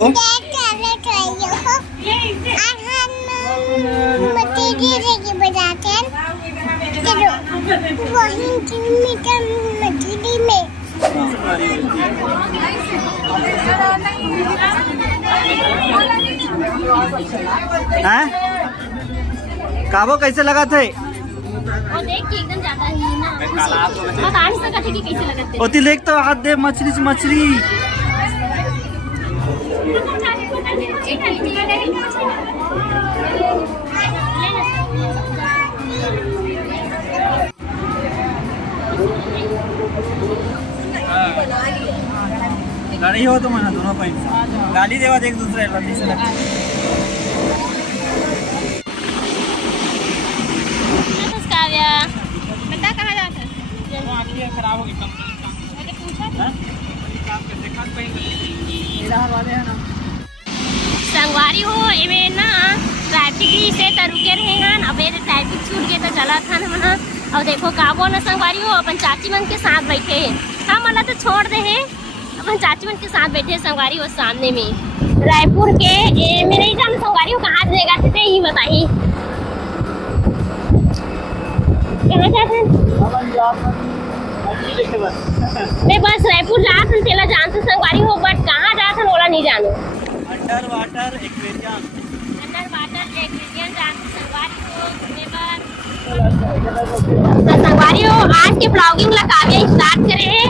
काबो कैसे लगा थे? देख के एकदम ज्यादा ही ना बता नहीं सकते कि कैसे लगा थे। ओती देख तो हाथ दे मछली से मछली। गाड़ी हो तो मना दोनों को गाली देवा एक दूसरे से लगा। बता कहाँ जाता है? खराब होगी मैंने पूछा था। संगवारी हो एमे ना ट्रैफिक से तो रुके रहे हैं। अब ट्रैफिक छूट गए तो चला था ना। और देखो काबो ना संगवारी हो अपन चाची मन के साथ बैठे हैं। हम वाला तो छोड़ दे हैं, अपन चाची मन के साथ बैठे संगवारी हो सामने में रायपुर के। मैं नहीं जानता संगवारी हो कहाँ जाएगा थे ही बताइए कहाँ जाते हैं? मैं बस रायपुर जाते हैं तेला जानते संगवारी हो बट कहाँ जाते हैं ओला नहीं जानो। अंडर वाटर एक्वेरियम जानते संगवारी हो। संगवारी हो आज के ब्लॉगिंग ला काव्या स्टार्ट करे हैं।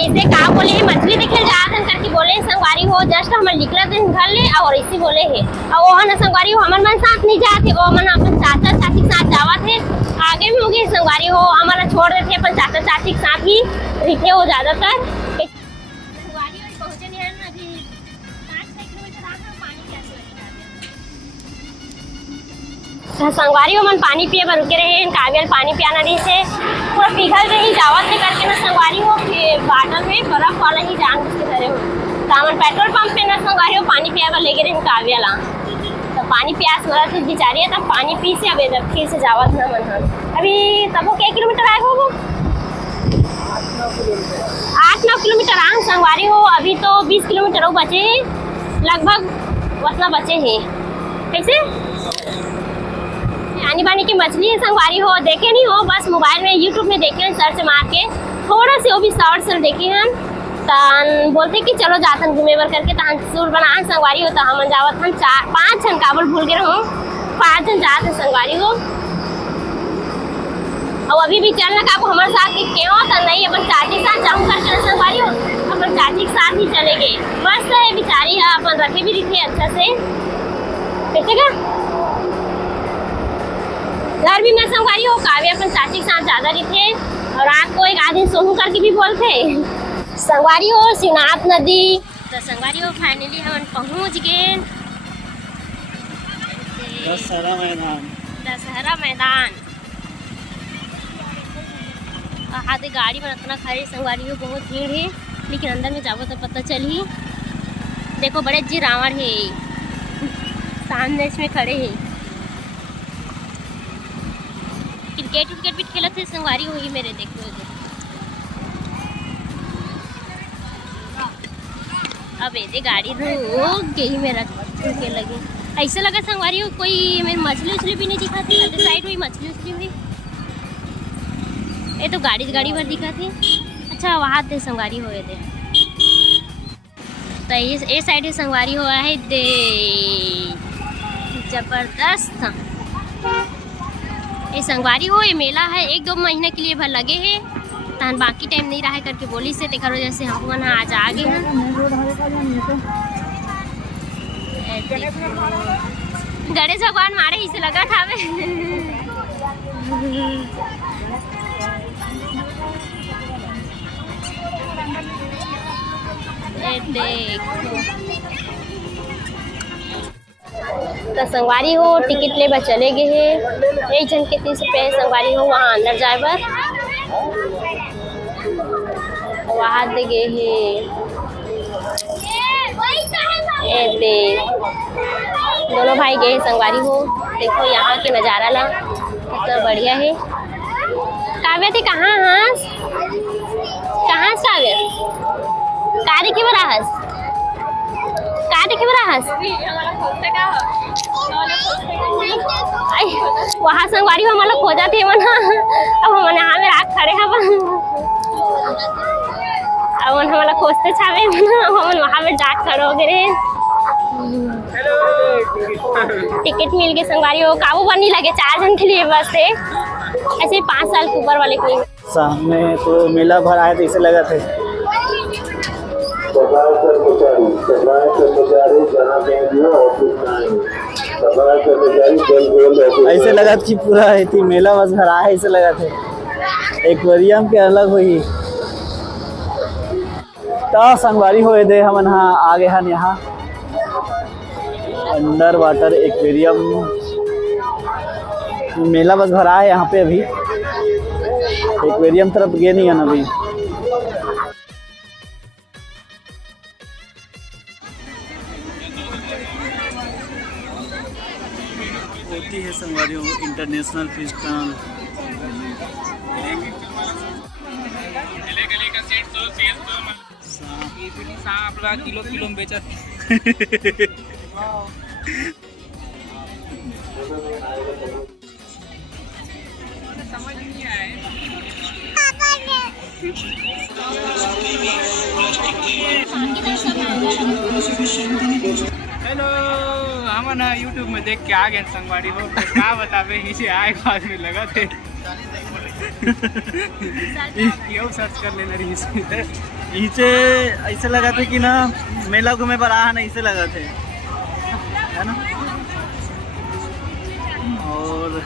ऐसे का बोले है मछली देखे जाते हैं करके बोले संगवारी हो जस्ट हम निकला थे घर ले और ऐसे बोले है। और वो ना संगवारी हो हमारे मन साथ नहीं जाते वो मन अपन चाचा चाची के साथ जावा थे। आगे भी हो गए संगवारी हो हमारा छोड़ देते अपन चाचा चाची के साथ ही रहते हो ज्यादातर। संगवारी हो पहुंचे नहीं है ना अभी 5-6 किलोमीटर आगे पानी कैसे संगवारी हो मन पानी पिए बर रुके रहे काव्यल पानी पियाना रही से पूरा पिघल रही जावत से करके ना संगवारी हो बाटल में बर्फ वाला ही जान के धरे हो सामान पेट्रोल पंप पे ना संगवारी हो पानी पिया बर लेके रहे काव्यला। तो पानी प्यास हो रहा थी बेचारी तब पानी पी से अब फिर से जावत ना मन अभी तब वो क्या किलोमीटर आए हो 8-9 किलोमीटर आए संगवारी हो। अभी तो 20 किलोमीटर हो बचे लगभग उतना बचे हैं। कैसे आनी बानी की मछली है संगवारी हो देखे नहीं हो बस मोबाइल में यूट्यूब में देखे हैं सर्च मार के थोड़ा से वो भी शॉर्ट से देखे हैं। तन बोलते कि चलो जातन घूमे बर करके तहन सूर बना संगवारी हो तो हम जावत हम 4-5 जन काबुल भूल गए हो 5 जन जात हैं संगवारी हो। और अभी भी चलना काबू हमारे साथ क्यों तो नहीं अपन चाची के साथ जाऊँ करके संगवारी हो अपन चाची के साथ ही चले गए बस बेचारी है अपन रखे भी रखे अच्छा से कैसे का घर भी मैं संगवारी हो काव्या अपन चाची के साथ ज्यादा रहते और रात को एक आदमी सोहू करके भी बोलते संगवारी हो शिवनाथ नदी। तो संगवारी हो फाइनली हम पहुंच गए दशहरा मैदान। आधे गाड़ी में इतना खड़े संगवारी हो बहुत भीड़ है लेकिन अंदर में जाओ तो पता चली देखो बड़े जी रावण है सामने इसमें खड़े हैं। क्रिकेट भी खेलते थे संगवारी हुई मेरे देखो अब ये गाड़ी रोक गई मेरा के लगे ऐसे लगा संगवारी हो कोई मेरी मछली उछली भी नहीं दिखाती साइड हुई मछली उछली हुई ये तो गाड़ी भर दिखाती। अच्छा वहाँ थे संगवारी हुए थे तो ये साइड है संगवारी हुआ है दे जबरदस्त ये संगवारी हो ये मेला है 1-2 महीने के लिए भर लगे हैं तहन बाकी टाइम नहीं रहा करके बोली से देखा जैसे हम मन आज आ गए हैं। गणेश भगवान मारे इसे लगा था तो संगवारी हो टिकट ले बस चले गए हैं 1 जन के 30 रुपये संगवारी हो वहाँ अंदर जाए बर वहाँ दे गए हैं दोनों भाई गए संगवारी हो देखो यहाँ के नज़ारा ला कितना बढ़िया है। काव्या थी कहाँ हंस काव्या का देखी बड़ा हंस का हस वहाँ संगवारी हो हमारा खोजा थे मना अब हम यहाँ में रात खड़े हैं अब हमारा खोजते छावे मना हम वहाँ में जाट खड़े हो गए टिकट मिल गए संगवारी हो काबू बनने लगे 4 जन के लिए बस से ऐसे 5 साल के ऊपर वाले कोई सामने तो मेला भरा है तो इसे लगा थे ऐसे लगा कि पूरा थी मेला बस भरा है ऐसे लगा थे एक्वेरियम के अलग हुई तो संगवारी हो दे हम यहाँ आगे हन यहाँ अंडर वाटर एक्वेरियम मेला बस भरा है यहाँ पे अभी एक्वेरियम तरफ गए नहीं है अभी होती है संगवारी हो इंटरनेशनल फिश टनल आपला किलो किलो में बेचा समझ नहीं आए हेलो हम ना यूट्यूब में देख के आ गए संगवारी हो क्या बतावे नीचे आए आदमी लगा थे सर्च कर लेना रही नीचे ऐसे लगा थे कि ना मेला घूमे पर आ ना ऐसे लगा थे है ना और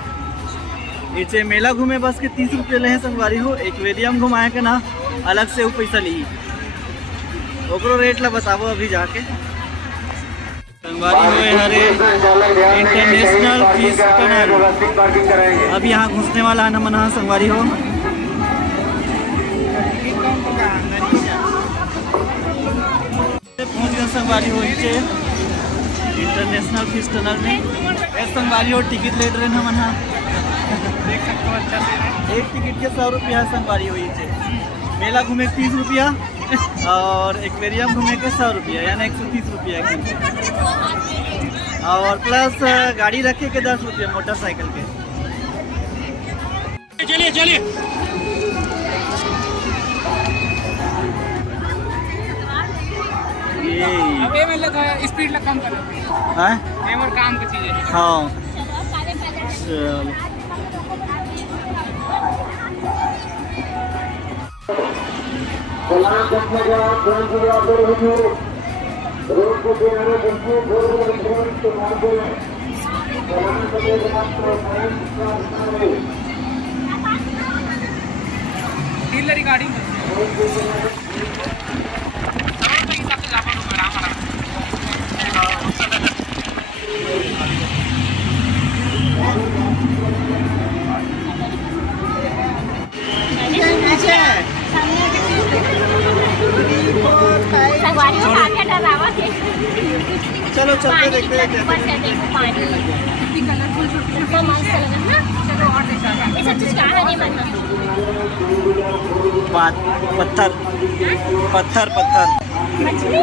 नीचे मेला घूमे बस के 30 रुपये ले हैं संगवारी हो एक्वेरियम घुमाए के ना अलग से वो पैसा ली ओकरो रेट ला बताबो अभी जाके संगवारी हुए हरे इंटरनेशनल फिश टनल अब यहाँ घुसने वाला है ना मना संगवारी हो पहुँच गए संगवारी हो नीचे इंटरनेशनल फिश टनल में संगवारी हो टिकट ले रहे हैं हम यहाँ देख सकते हो अच्छा से एक टिकट के 100 रुपया संगवारी हो नीचे मेला घूमे के 30 रुपया और एक्वेरियम घूमे के 100 रुपया यानी 130 रुपया और प्लस गाड़ी रखे के 10 रुपया मोटरसाइकिल के चलिए चलिए ये में लगा स्पीड ला कम करो हैं ये और काम की चीज है हाँ चल डीलर गाड़ी संगवारी हो काफी डरावा थे चलो चलते देखते हैं ऊपर से देखो पानी कितनी कलरफुल छोटा मस्त लगा ना चलो और देखा ये सब चीज कहाँ नहीं बनना पत्थर पत्थर पत्थर मछली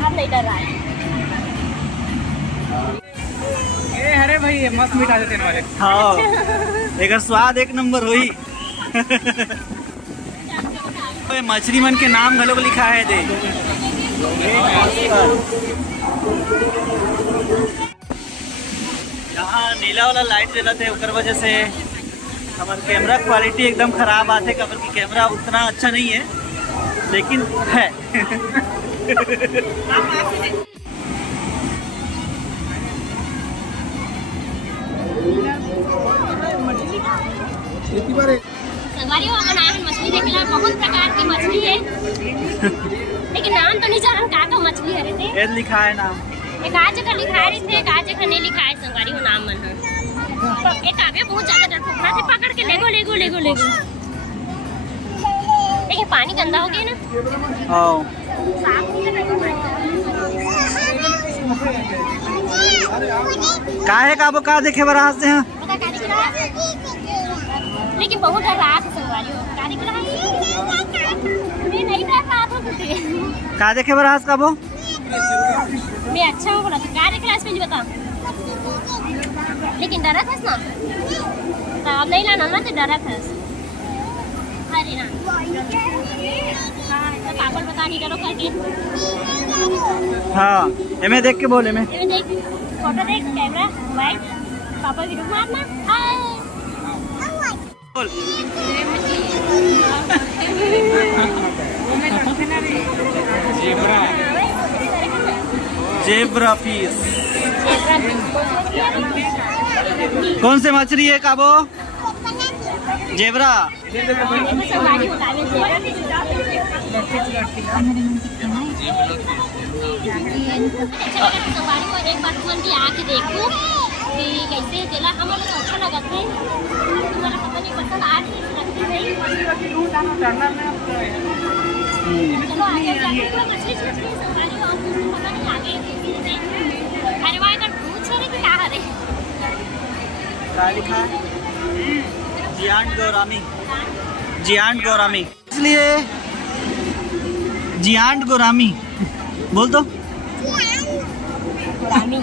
हम नहीं डर रहा है ए अरे भाई ये मस्त मिठा देते हैं वाले हाँ एक स्वाद एक नंबर हुई मछली मन के नाम घलो लिखा है दे यहाँ नीला वाला लाइट देना थे उकर वजह से हमारे कैमरा क्वालिटी एकदम खराब आते कबर की कैमरा उतना अच्छा नहीं है लेकिन है संगवारी हो मछली देखला बहुत प्रकार की मछली है लेकिन नाम तो नहीं जानन का मछली हरे थे ये लिखा है नाम एक आज जगह लिखा रही थे एक आज जगह नहीं लिखा है संगवारी हो नाम मन है एक काव्य बहुत ज्यादा डरपोक थे पकड़ के लेगो लेगो लेगो लेगो लेकिन पानी गंदा हो गया ना हाँ साफ नहीं है का है काबो का देखे बरा से हैं पता का दिख रहा है लेकिन बहुत रात संगवारी हो का दिख रहा है होती है। का देखे बरहास का वो मैं अच्छा हूँ बोला तो कार्य क्लास में बता, लेकिन डरा था ना, तो अब नहीं लाना ना, तो डरा था। अरे ना हाँ, तो पापा बता नहीं डरो करके। हाँ एमे देख के बोले मैं ये देख फोटो देख, कैमरा भाई पापा वीडियो मारना। हाय बोल। Zebra zebra fish. कौन से मछली है काबो? जेब्रा। एक बार तुम भी आके देखो कि कैसे दिला, हमें तो अच्छा लगा थे, तुम्हारा पता नहीं पसंद आ रही लगती नहीं। चलो आगे जाके पूरा मछली संभाली और पता नहीं आगे कैसे। अरे वाह अगर पूछ रहे कि क्या है क्या लिखा है? Giant gourami. जियांट गौरामी इसलिए जियांट गौरामी बोल दो। रामी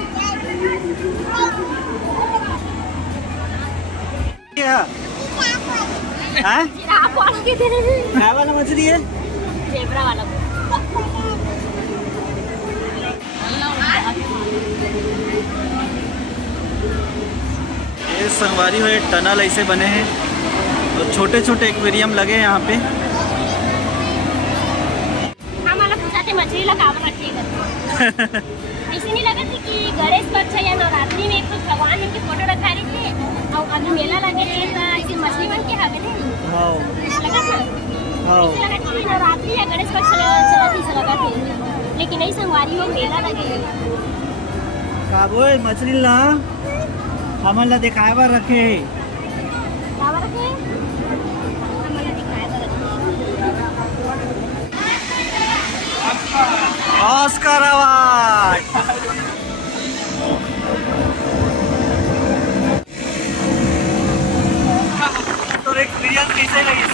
क्या है? जिराफ वाला के दे रहे हैं, क्या वाला मछली है? जेब्रा वाला। ये संगवारी हुए टनल ऐसे बने हैं और छोटे छोटे एक्वेरियम लगे हैं यहाँ पे। हमारा पूछा थे मछली लगा रखिएगा। ऐसे नहीं लगा थी कि गणेश पक्ष या नवरात्रि में एक तो भगवान की फोटो रखा रही थी और अभी मेला लगे थे तो ऐसे मछली बन के हवे थे हाँ लगा था। हाँ ऐसे लगा कि नवरात्रि या गणेश पक्ष चला थी से लगा थे, लेकिन नहीं संगवारी में मेला लगे। काबो मछली ला हमला दिखाए बार रखे। क्या रखे हमारा दिखाया था। Oscar award. तो एक्सपीरियंस कैसे लगी?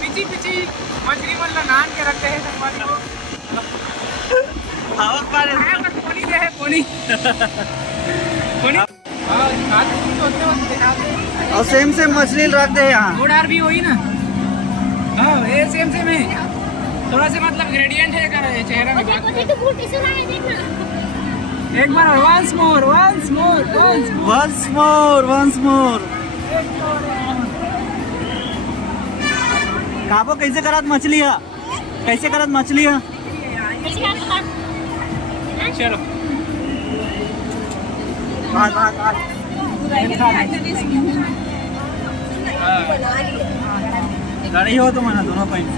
पिची पिची मछली मतलब नान के रखते हैं संगवारी को। आवक बारे पोनी दे है पोनी पोनी। हाँ दिखाते हैं, होते वक्त दिखाते हैं। और सेम सेम मछली रख दे यहाँ। उड़ार भी वही ना। हाँ ये सेम सेम है, थोड़ा सा मतलब ग्रेडियंट है कर चेहरा में। देखो देखो फूटी सुना है देखना। एक बार once more once more once more। Once more, once more। काबो कैसे करत मछली है? कैसे करत मछली है? कैसे क्या पता? चलो भाग भाग भाग। गाड़ी हो तो मना दोनों पॉइंट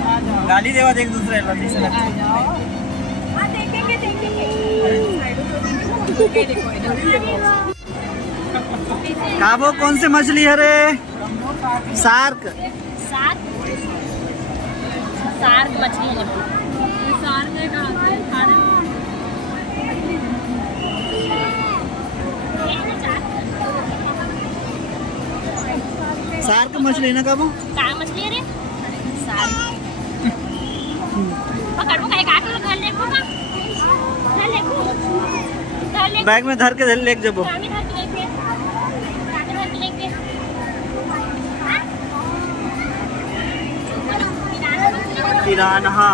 गाली देवा एक दूसरे काबो कौन से मछली है रे? शार्क। सात सार्क मछली है। सार्क है कहाँ से खाने? शार्क मछली ना काबो? कहाँ मछली है रे? सार्क। पकड़ वो कहीं काट लो, घर ले को का? घर ले को। घर ले। बैग में धर के लेके जबो। कामी धर के लेके। कामी धर के लेके। Piranha.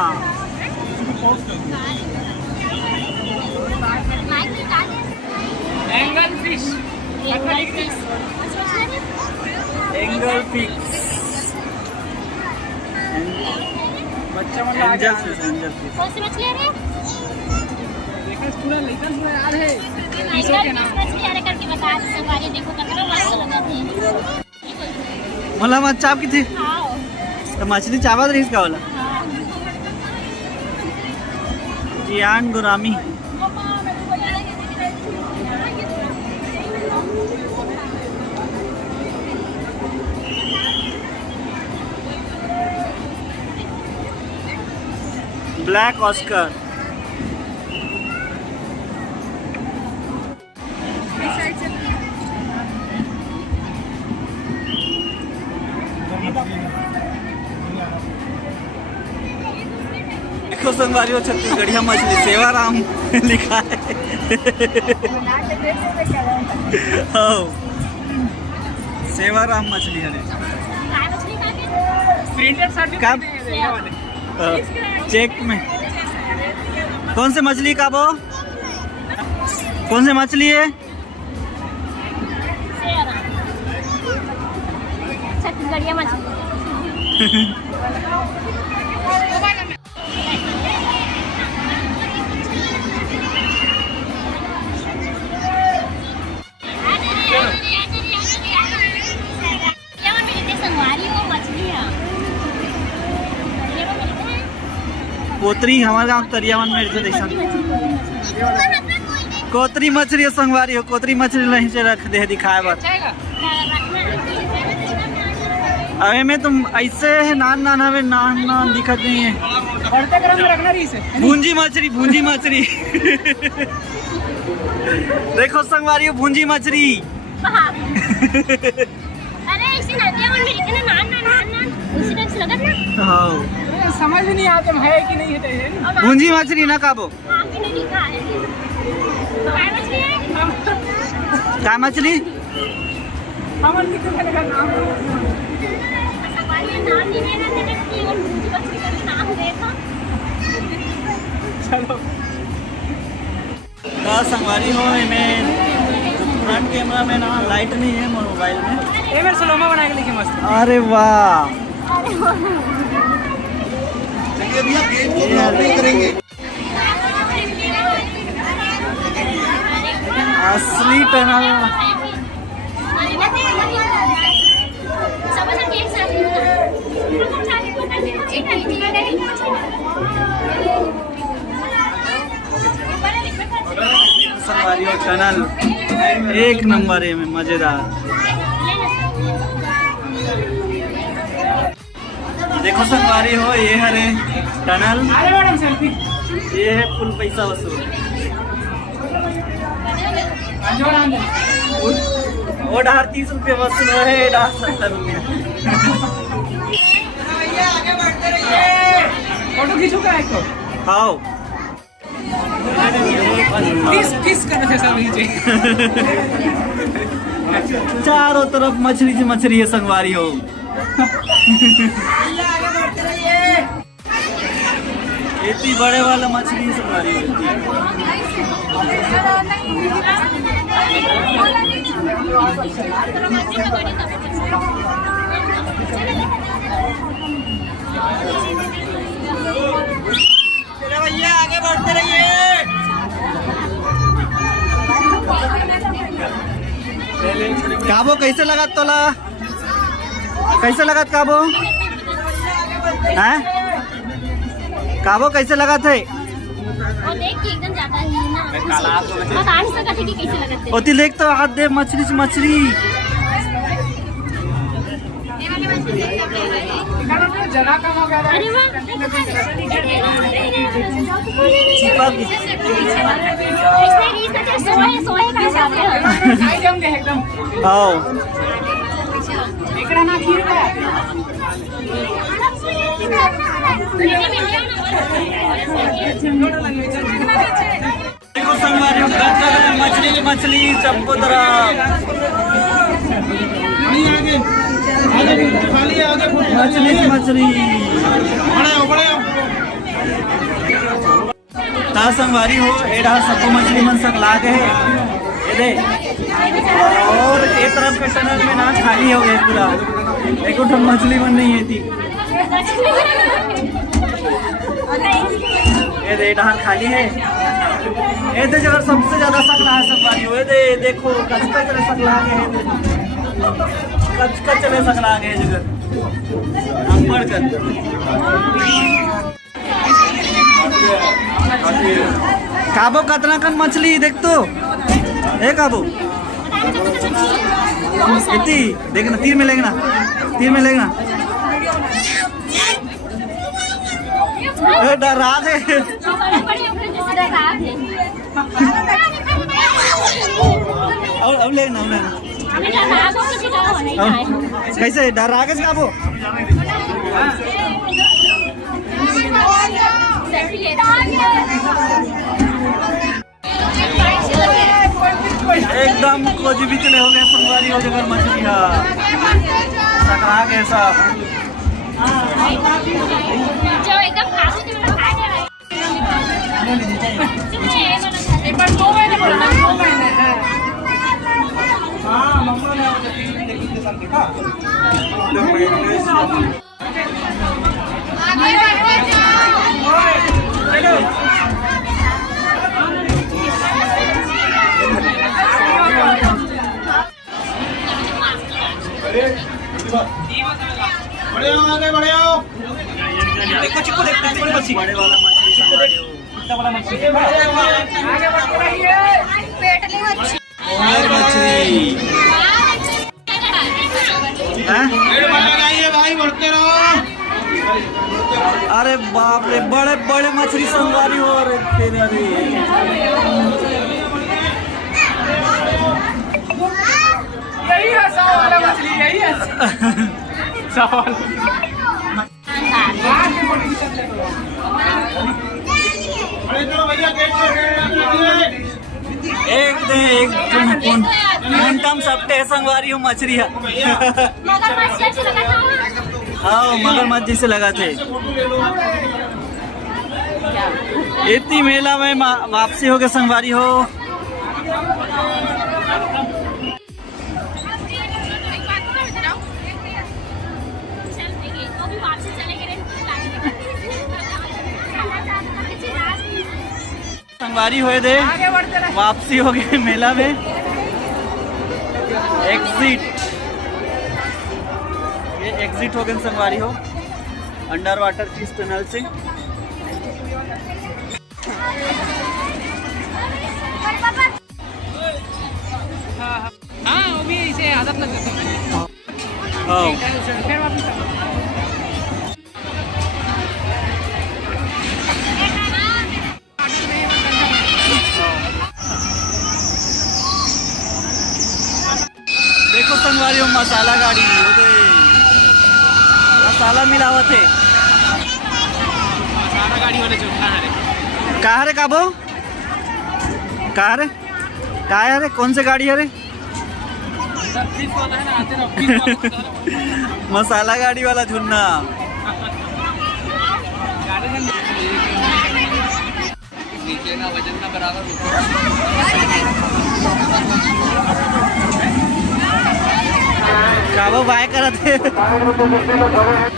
Angle fish. Angle fish. Angle fish. बच्चा एंजल फिश। Angel fish. कौन सी मछली है रे? देखो पूरा लेकिन पूरा याद है। एंगल फिश मछली है करके बता दे सवारी देखो कितना मस्त लगाती है। मतलब मत चाप की थी हाँ तो मछली चावत रही इसका वाला। हाँ। जियान गुरामी। Black Oscar. देखो संगवारी छत्तीसगढ़िया मछली सेवाराम लिखा है। हाँ, सेवाराम मछली है। प्रिंटेड सर्टिफिकेट चेक में कौन से मछली का वो कौन से मछली है? छत्तीसगढ़िया मछली। कोतरी हमारे गाँव तरियावन में कोतरी मछली संगवारी हो। कोतरी मछली नहीं से रख दे दिखाए बस। अबे में तुम ऐसे है नान नान हमें नान नान दिखत नहीं है। भूंजी मछली देखो संगवारी हो भूंजी मछली। अरे इसी नदिया में लिखे ना नान नान नान नान उसी टाइप से लगत ना। हाँ समझ नहीं आता है कि नहीं है। भूंजी मछली ना काबो नहीं लिखा है। काय मछली है? क्या मछली? हमन की तो लगा नाम सवारी नाम नहीं लेना तेरे की और भूजी मछली का नाम देखा। चलो का संगवारी हो में फ्रंट कैमरा में ना लाइट नहीं है मोबाइल में। ये मेरे सलोमा बना के लिखी मस्त। अरे वाह असली टनल। संगवारी हो टनल एक नंबर है में मजेदार। देखो संगवारी हो ये हरे टनल। अरे मैडम सेल्फी ये है फुल पैसा वसूल। वो डार 30 रुपये वसूल है, डार 70 रुपये। फोटो खींचूंगा एक तो। हाँ किस करना है सब नीचे। चारों तरफ मछली से मछली है संगवारी हो। इतनी बड़े वाला मछली संगवारी होती है। भैया आगे बढ़ते रहिए। काबो कैसे लगा तोला? कैसे लगा काबो? हैं? काबो कैसे लगा थे? और देख के एकदम जाता ही ना। बता नहीं सकते कि कैसे लगते। ओती देख तो हाथ दे मछली से मछली। जला कम हो गया। अरे वाह सोए का हिसाब है। एकदम आओ एकड़ा ना खीर का। देखो संगवारी मछली मछली चंपोदरा। मछली मछली ता संगवारी हो एडा सबको मछली मन सक लागे है ये दे। और एक तरफ के टनल में ना खाली हो गए पूरा। एक मछली मन नहीं है थी। ये दे डहार खाली है। ये दे जगह सबसे ज्यादा सकला है संगवारी हो। ये दे देखो कचका चले सकला है। कचका चले सकला है जगह अंबर कर। काबो कतना कन मछली देख तो है काबो। इतनी देखना तीर में लेना तीर में लेना। डरा दे अब लेना कैसे डरा के काबो। एकदम खोजी भी चले हो गए संगवारी हो जगह मछली सकरा के सब जो एकदम खासू जो मैं खाए रहा एक बार 2 महीने बोला 2 महीने है हाँ मम्मा ने वो देखिए सब देखा बड़े आओ देखो चिक्को देखते बड़ी मछली बड़े वाला मछली कितना बड़ा मछली आगे बढ़ते रहिए मछली हैं भाई बढ़ते रहो अरे बाप रे बड़े बड़े मछली संगवारी हो रहे तेरे अरे यही है 100 वाला मछली यही है 100 वाला एक दे एक कुंटम सबटे संगवारी हो मछली है हाँ मगरमच्छ जैसे लगा थे इतनी मेला में वापसी हो गए संगवारी हो संगवारी हुए दे वापसी हो गई मेला में एग्जिट ये एग्जिट हो गए संगवारी हो अंडर वाटर फिश टनल से हाँ वो भी इसे आदत लग जाती है फिर वापस देखो संगवारी हो मसाला गाड़ी मसाला मिलावत है मसाला गाड़ी वाले जो कहाँ रे काबो कहाँ रे कहाँ है रे कौन से गाड़ी है रे मसाला गाड़ी वाला झुन्ना नीचे ना वजन ना बराबर काबो बाय करत है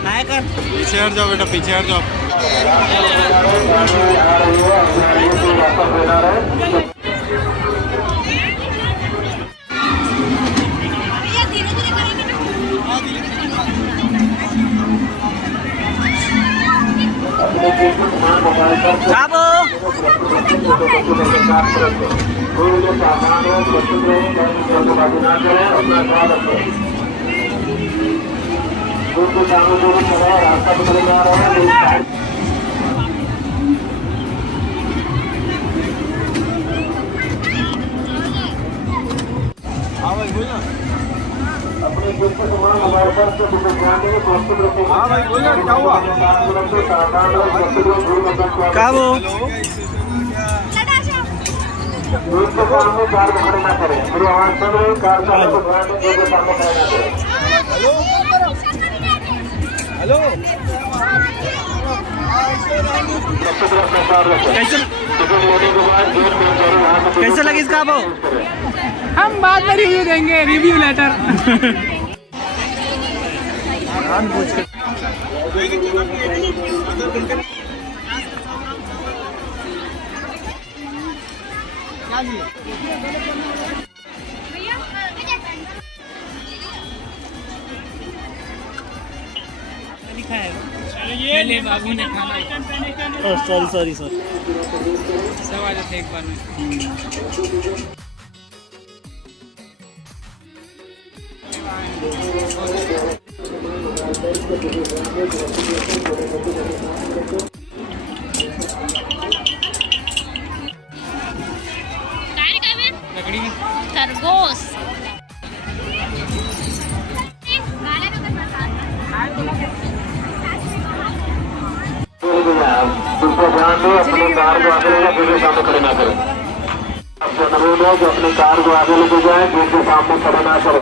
बाय कर पीछे हट जाओ बेटा पीछे हट जाओ काबो हाँ भाई बोल ना हाँ भाई बोल ना क्या हुआ काबो हेलो कैसे लगी इसका काबो हम बाद में रिव्यू देंगे रिव्यू लेटर लिखा है पहले बाबू ने खाना सॉरी सॉरी सॉरी सब आ जाते एक बार में लकड़ी में खरगोश ध्यान दें अपनी कार को आगे लेकर गेट के सामने खड़े ना करें। आपसे अनुरोध है कि अपनी कार को आगे लेके जाएं, गेट के सामने खड़े ना करें।